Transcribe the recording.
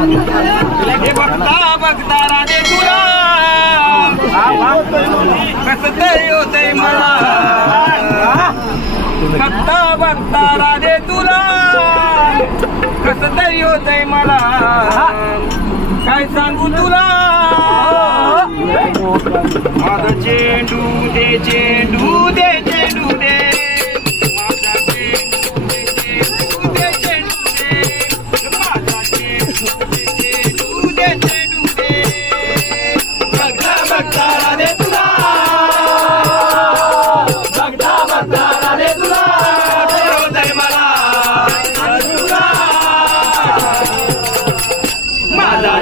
हे बघता बघता राधे तुला कसं तरी होतंय मला बघता बघता राधे तुला कसं तरी होतंय मला काय सांगू तुला माझा चेंडू दे चेंडू दे चेंडू दे माझा चेंडू दे चेंडू दे चेंडू दे माझा चेंडू दे चेंडू दे चेंडू दे बघता बघता राधे तुला बघता बघता राधे तुला होतंय मला तुला माझा